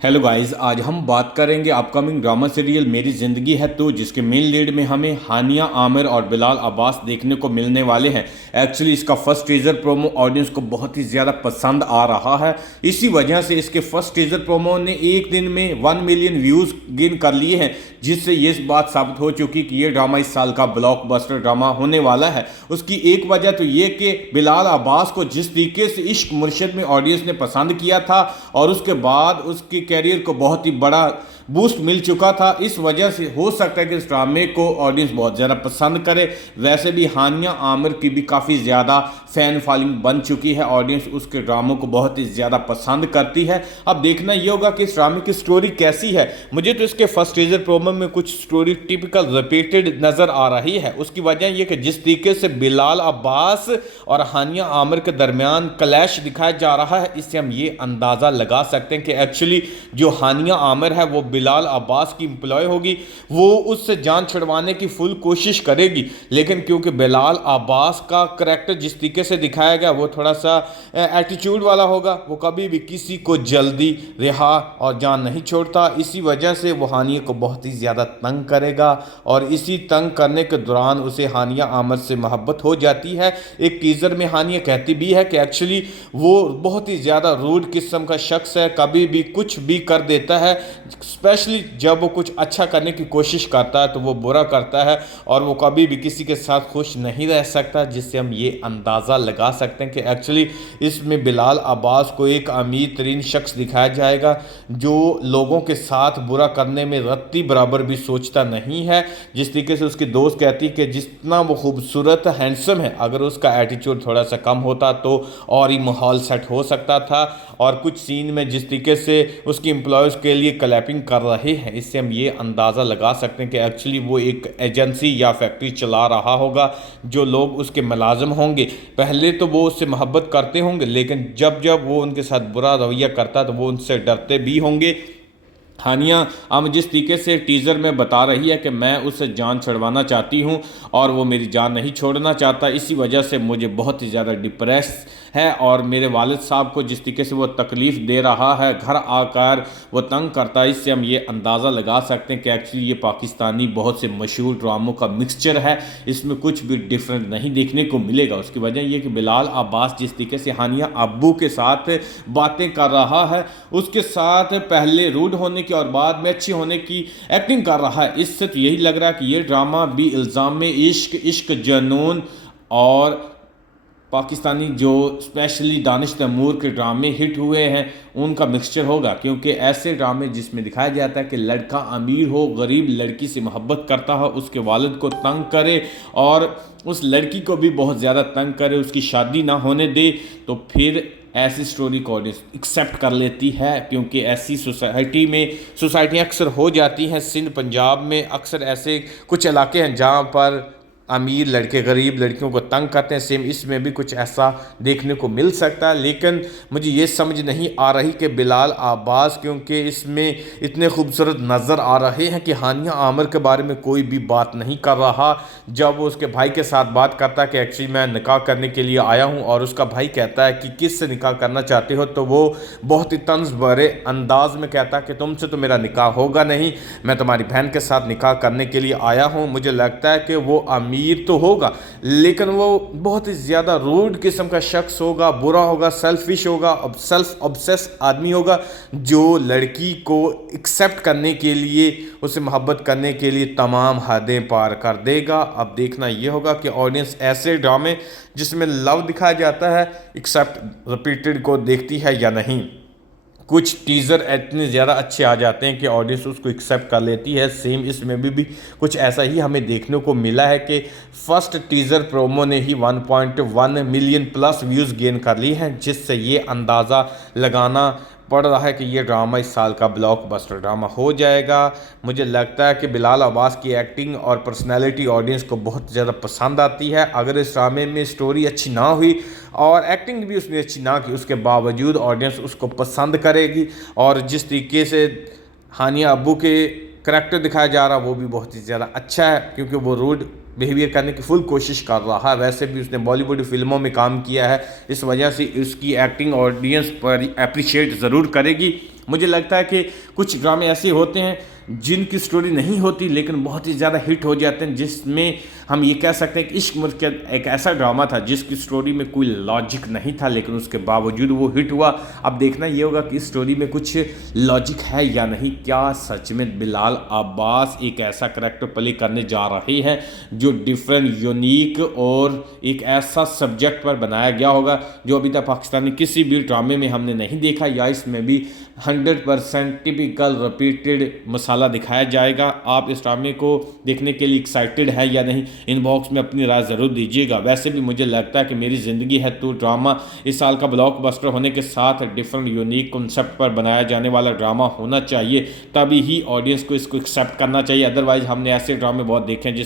Hello guys, आज हम बात करेंगे अपकमिंग ड्रामा सीरियल मेरी ज़िंदगी है तो, जिसके मेन लीड में हमें हानिया आमिर और बिलाल अब्बास देखने को मिलने वाले हैं। एक्चुअली इसका फर्स्ट टीजर प्रोमो ऑडियंस को बहुत ही ज़्यादा पसंद आ रहा है। इसी वजह से इसके फर्स्ट टीजर प्रोमो ने एक दिन में 1 मिलियन व्यूज़ गेन कर लिए हैं, जिससे ये बात साबित हो चुकी कि ये ड्रामा इस साल का ब्लॉकबस्टर ड्रामा होने वाला है। उसकी एक वजह तो ये कि बिलाल अब्बास को जिस तरीके से इश्क मुर्शिद में ऑडियंस ने पसंद किया था और उसके बाद उसकी कैरियर को बहुत ही बड़ा बूस्ट मिल चुका था, इस वजह से हो सकता है कि इस ड्रामे को ऑडियंस बहुत ज़्यादा पसंद करे। वैसे भी हानिया आमिर की भी काफ़ी ज़्यादा फैन फॉलोइंग बन चुकी है, ऑडियंस उसके ड्रामों को बहुत ही ज़्यादा पसंद करती है। अब देखना ये होगा कि इस ड्रामे की स्टोरी कैसी है। मुझे तो इसके फर्स्ट टीजर प्रोमो में कुछ स्टोरी टिपिकल रिपीटेड नज़र आ रही है। उसकी वजह यह कि जिस तरीके से बिलाल अब्बास और हानिया आमिर के दरमियान क्लैश दिखाया जा रहा है, इससे हम ये अंदाज़ा लगा सकते हैं कि एक्चुअली जो हानिया आमिर है वो बिलाल अब्बास की एम्प्लॉय होगी, वो उससे जान छुड़वाने की फुल कोशिश करेगी। लेकिन क्योंकि बिलाल अब्बास का करैक्टर जिस तरीके से दिखाया गया वो थोड़ा सा एटीट्यूड वाला होगा, वो कभी भी किसी को जल्दी रिहा और जान नहीं छोड़ता, इसी वजह से वो हानिया को बहुत ही ज़्यादा तंग करेगा और इसी तंग करने के दौरान उसे हानिया आमिर से मोहब्बत हो जाती है। एक टीज़र में हानिया कहती भी है कि एक्चुअली वो बहुत ही ज़्यादा रूड किस्म का शख्स है, कभी भी कुछ भी कर देता है, स्पेशली जब वो कुछ अच्छा करने की कोशिश करता है तो वो बुरा करता है और वो कभी भी किसी के साथ खुश नहीं रह सकता, जिससे हम ये अंदाज़ा लगा सकते हैं कि एक्चुअली इसमें बिलाल अब्बास को एक अमीर तरीन शख्स दिखाया जाएगा जो लोगों के साथ बुरा करने में रत्ती बराबर भी सोचता नहीं है। जिस तरीके से उसकी दोस्त कहती है कि जितना वो खूबसूरत हैंडसम है, अगर उसका एटीट्यूड थोड़ा सा कम होता तो और ही माहौल सेट हो सकता था। और कुछ सीन में जिस तरीके से उसकी एम्प्लॉयज़ के लिए क्लैपिंग कर रहे हैं, इससे हम ये अंदाज़ा लगा सकते हैं कि एक्चुअली वो एक एजेंसी या फैक्ट्री चला रहा होगा। जो लोग उसके मुलाजिम होंगे पहले तो वो उससे मोहब्बत करते होंगे, लेकिन जब जब वो उनके साथ बुरा रवैया करता तो वो उनसे डरते भी होंगे। हानिया अब जिस तरीके से टीज़र में बता रही है कि मैं उससे जान छुड़वाना चाहती हूँ और वो मेरी जान नहीं छोड़ना चाहता, इसी वजह से मुझे बहुत ही ज़्यादा डिप्रेस है और मेरे वालिद साहब को जिस तरीके से वो तकलीफ़ दे रहा है, घर आकर वो तंग करता है, इससे हम ये अंदाज़ा लगा सकते हैं कि एक्चुअली ये पाकिस्तानी बहुत से मशहूर ड्रामों का मिक्सचर है, इसमें कुछ भी डिफरेंट नहीं देखने को मिलेगा। उसकी वजह ये कि बिलाल अब्बास जिस तरीके से हानिया अब्बू के साथ बातें कर रहा है, उसके साथ पहले रूड होने की और बाद में अच्छी होने की एक्टिंग कर रहा है, इससे तो यही लग रहा है कि ये ड्रामा भी इल्ज़ाम में इश्क इश्क जनून और पाकिस्तानी जो स्पेशली दानिश तैमूर के ड्रामे हिट हुए हैं उनका मिक्सचर होगा। क्योंकि ऐसे ड्रामे जिसमें दिखाया जाता है कि लड़का अमीर हो, गरीब लड़की से मोहब्बत करता हो, उसके वालिद को तंग करे और उस लड़की को भी बहुत ज़्यादा तंग करे, उसकी शादी ना होने दे, तो फिर ऐसी स्टोरी को ऑडियंस एक्सेप्ट कर लेती है। क्योंकि ऐसी सोसाइटियाँ अक्सर हो जाती हैं, सिंध पंजाब में अक्सर ऐसे कुछ इलाके हैं जहाँ पर अमीर लड़के गरीब लड़कियों को तंग करते हैं, सेम इसमें भी कुछ ऐसा देखने को मिल सकता है। लेकिन मुझे ये समझ नहीं आ रही कि बिलाल अब्बास क्योंकि इसमें इतने खूबसूरत नज़र आ रहे हैं कि हानिया आमिर के बारे में कोई भी बात नहीं कर रहा। जब वो उसके भाई के साथ बात करता है कि एक्चुअली मैं निकाह करने के लिए आया हूँ और उसका भाई कहता है कि किस से निकाह करना चाहते हो, तो वो बहुत ही तंज भरे अंदाज में कहता है कि तुमसे तो मेरा निकाह होगा नहीं, मैं तुम्हारी बहन के साथ निकाह करने के लिए आया हूँ। मुझे लगता है कि वो अमीर तो होगा लेकिन वो बहुत ही ज़्यादा रूड किस्म का शख्स होगा, बुरा होगा, सेल्फिश होगा, सेल्फ ऑब्सेस आदमी होगा जो लड़की को एक्सेप्ट करने के लिए, उसे मोहब्बत करने के लिए तमाम हदें पार कर देगा। अब देखना ये होगा कि ऑडियंस ऐसे ड्रामे जिसमें लव दिखाया जाता है एक्सेप्ट रिपीटेड को देखती है या नहीं। कुछ टीज़र इतने ज़्यादा अच्छे आ जाते हैं कि ऑडियंस उसको एक्सेप्ट कर लेती है, सेम इसमें भी कुछ ऐसा ही हमें देखने को मिला है कि फर्स्ट टीज़र प्रोमो ने ही 1.1 मिलियन प्लस व्यूज़ गेन कर ली हैं, जिससे ये अंदाज़ा लगाना पड़ रहा है कि ये ड्रामा इस साल का ब्लॉकबस्टर ड्रामा हो जाएगा। मुझे लगता है कि बिलाल अब्बास की एक्टिंग और पर्सनैलिटी ऑडियंस को बहुत ज़्यादा पसंद आती है। अगर इस ड्रामे में स्टोरी अच्छी ना हुई और एक्टिंग भी उसने अच्छी ना की, उसके बावजूद ऑडियंस उसको पसंद करेगी। और जिस तरीके से हानिया अब्बू के करैक्टर दिखाया जा रहा वो भी बहुत ही ज़्यादा अच्छा है, क्योंकि वो रूड बिहेवियर करने की फुल कोशिश कर रहा है। वैसे भी उसने बॉलीवुड फिल्मों में काम किया है, इस वजह से उसकी एक्टिंग ऑडियंस पर अप्रिशिएट ज़रूर करेगी। मुझे लगता है कि कुछ ड्रामे ऐसे होते हैं जिनकी स्टोरी नहीं होती लेकिन बहुत ही ज़्यादा हिट हो जाते हैं, जिसमें हम ये कह सकते हैं कि इश्क मुझ एक ऐसा ड्रामा था जिसकी स्टोरी में कोई लॉजिक नहीं था लेकिन उसके बावजूद वो हिट हुआ। अब देखना ये होगा कि इस स्टोरी में कुछ लॉजिक है या नहीं। क्या सच में बिलाल अब्बास एक ऐसा करेक्टर प्ले करने जा रहे हैं जो डिफरेंट, यूनिक और एक ऐसा सब्जेक्ट पर बनाया गया होगा जो अभी तक पाकिस्तानी किसी भी ड्रामे में हमने नहीं देखा, या इसमें भी 100% टिपिकल रिपीटेड मसाला दिखाया जाएगा। आप इस ड्रामे को देखने के लिए एक्साइटेड है या नहीं, इनबॉक्स में अपनी राय ज़रूर दीजिएगा। वैसे भी मुझे लगता है कि मेरी ज़िंदगी है तो ड्रामा इस साल का ब्लॉकबस्टर होने के साथ डिफरेंट यूनिक कॉन्सेप्ट पर बनाया जाने वाला ड्रामा होना चाहिए, तभी ही ऑडियंस को इसको एक्सेप्ट करना चाहिए। अदरवाइज हमने ऐसे ड्रामे बहुत देखे हैं